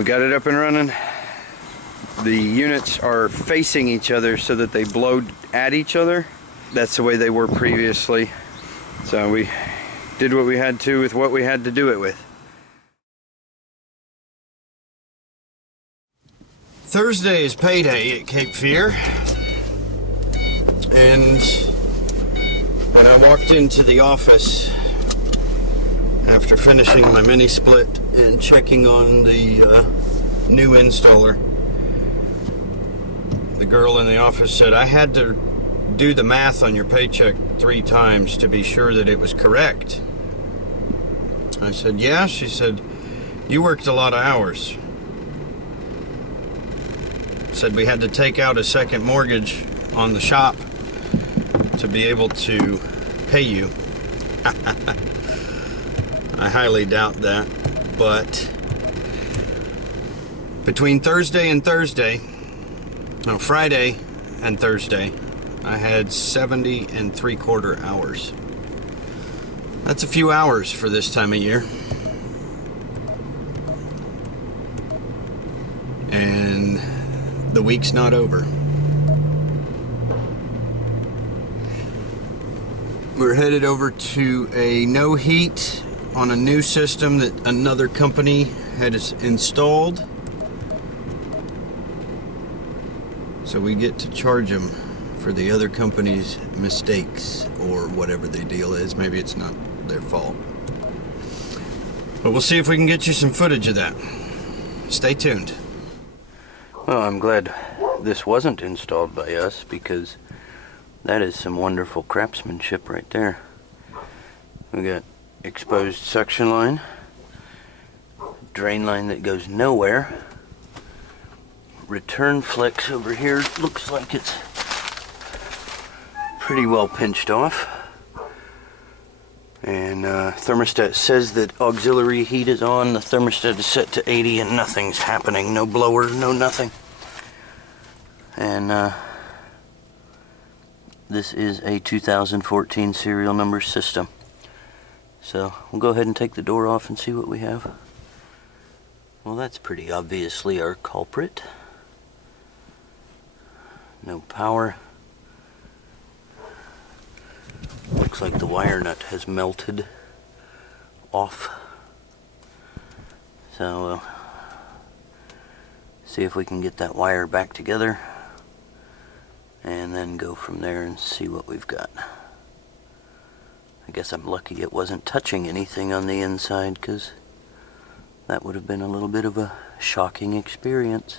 We got it up and running. The units are facing each other so that they blow at each other. That's the way they were previously. So we did what we had to with what we had to do it with. Thursday is payday at Cape Fear. And when I walked into the office after finishing my mini split and checking on the new installer, the girl in the office said, I had to do the math on your paycheck 3 times to be sure that it was correct. I said, yeah. She said, you worked a lot of hours. Said we had to take out a second mortgage on the shop to be able to pay you. I highly doubt that, but between Friday and Thursday, I had 70 3/4 hours. That's a few hours for this time of year. And the week's not over. We're headed over to a no heat on a new system that another company had installed. So we get to charge them for the other company's mistakes or whatever the deal is. Maybe it's not their fault. But we'll see if we can get you some footage of that. Stay tuned. Well, I'm glad this wasn't installed by us, because that is some wonderful craftsmanship right there. We got exposed suction line, drain line that goes nowhere, return flex over here looks like it's pretty well pinched off, and thermostat says that auxiliary heat is on. The thermostat is set to 80 and nothing's happening. No blower, no nothing. And this is a 2014 serial number system. So we'll go ahead and take the door off and see what we have. Well, that's pretty obviously our culprit. No power. Looks like the wire nut has melted off. So we'll see if we can get that wire back together and then go from there and see what we've got. I guess I'm lucky it wasn't touching anything on the inside, because that would have been a little bit of a shocking experience.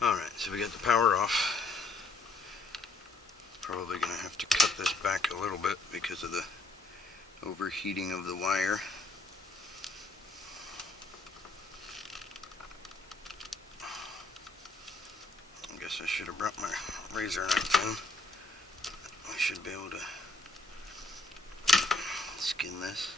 Alright, so we got the power off. Probably going to have to cut this back a little bit because of the overheating of the wire. I guess I should have brought my razor knife in. I should be able to skin this.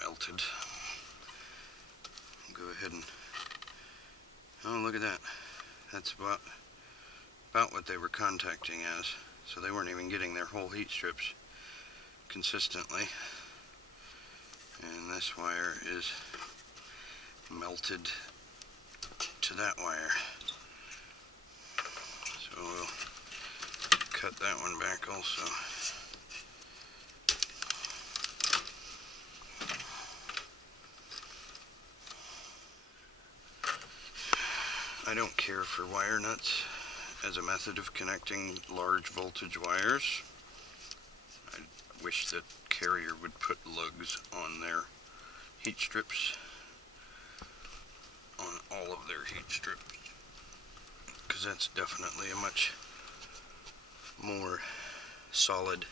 Melted. Go ahead and, oh, look at that. That's about what they were contacting as. So they weren't even getting their whole heat strips consistently. And this wire is melted to that wire. So we'll cut that one back also. I don't care for wire nuts as a method of connecting large voltage wires. I wish that Carrier would put lugs on their heat strips, on all of their heat strips, because that's definitely a much more solid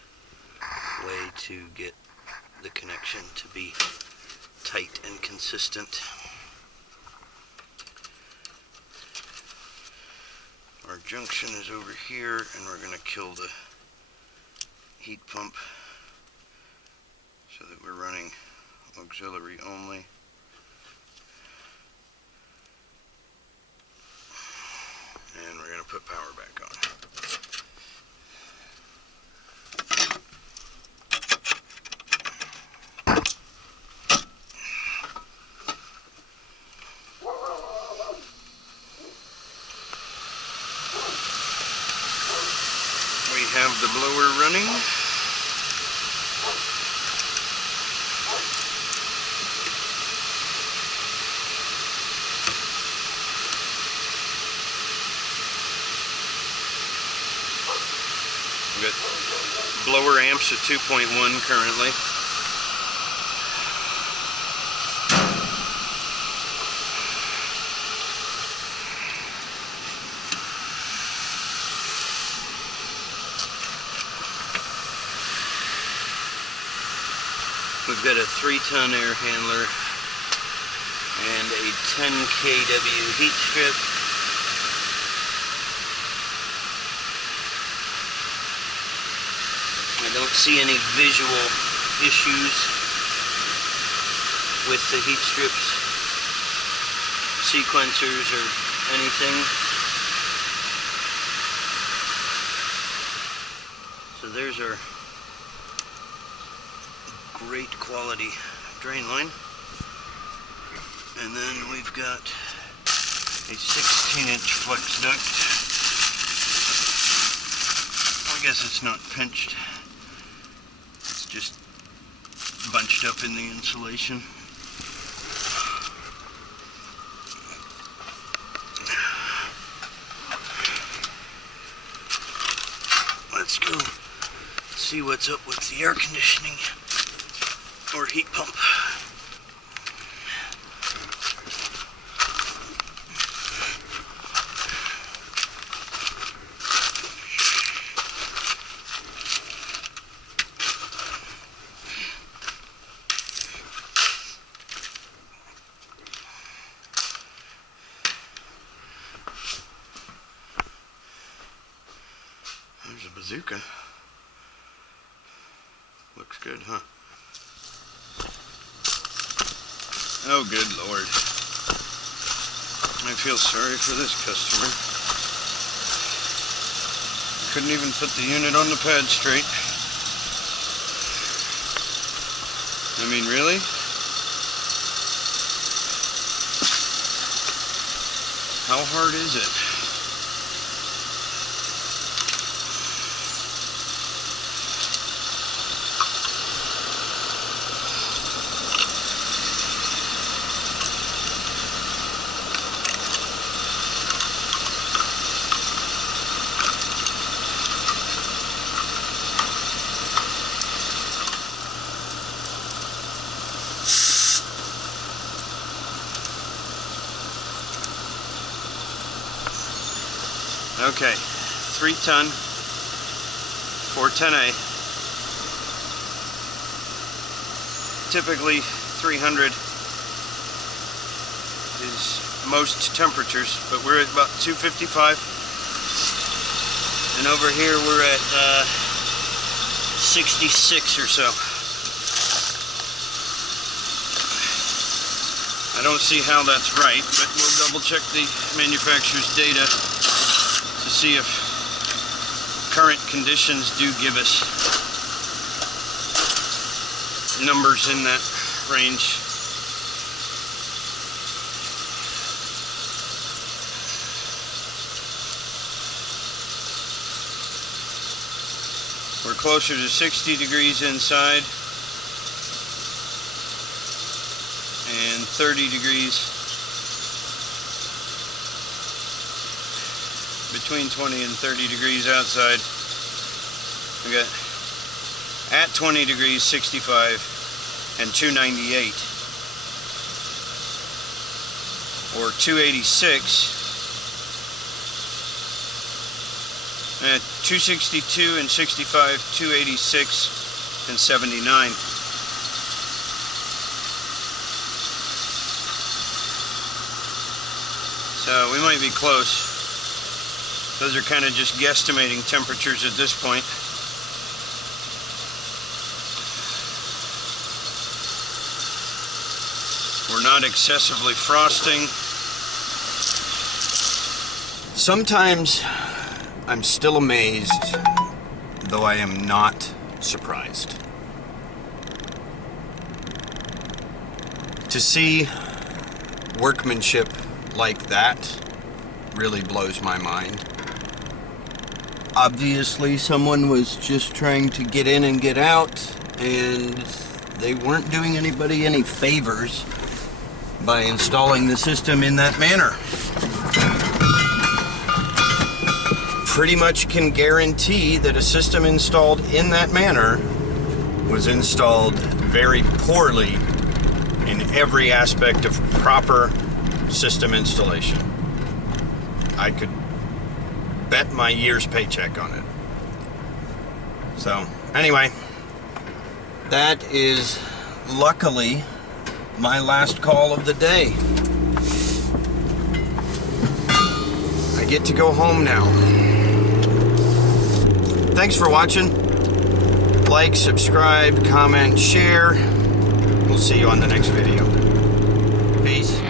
way to get the connection to be tight and consistent. Our junction is over here, and we're going to kill the heat pump so that we're running auxiliary only. And we're going to put power back on. We have the blower running. We've got blower amps at 2.1 currently. We've got a 3-ton air handler and a 10 kW heat strip. I don't see any visual issues with the heat strips, sequencers, or anything. So there's our great quality drain line. And then we've got a 16-inch flex duct. I guess it's not pinched. It's just bunched up in the insulation. Let's go see what's up with the air conditioning or heat pump. There's a bazooka. Looks good, huh? Oh, good Lord. I feel sorry for this customer. Couldn't even put the unit on the pad straight. I mean, really? How hard is it? Okay, 3-ton, 410A. Typically 300 is most temperatures, but we're at about 255. And over here we're at 66 or so. I don't see how that's right, but we'll double check the manufacturer's data to see if current conditions do give us numbers in that range. We're closer to 60 degrees inside and 30 degrees between 20 and 30 degrees outside. We got at 20 degrees 65 and 298, or 286 at 262 and 65, 286 and 79. So we might be close. Those are kind of just guesstimating temperatures at this point. We're not excessively frosting. Sometimes I'm still amazed, though I am not surprised, to see workmanship like that. Really blows my mind. Obviously someone was just trying to get in and get out, and they weren't doing anybody any favors by installing the system in that manner. Pretty much can guarantee that a system installed in that manner was installed very poorly in every aspect of proper system installation. I could bet my year's paycheck on it. So anyway, that is luckily my last call of the day. I get to go home now. Thanks for watching. Like, subscribe, comment, share. We'll see you on the next video. Peace.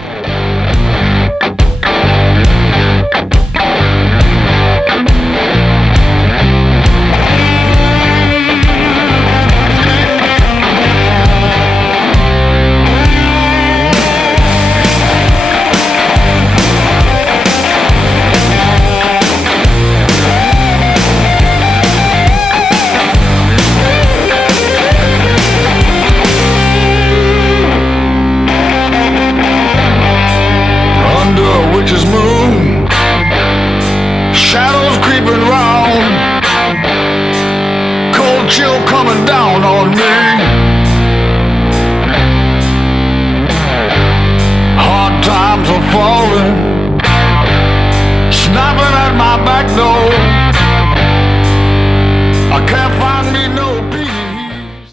Chill coming down on me. Hard times are falling, snapping at my back door.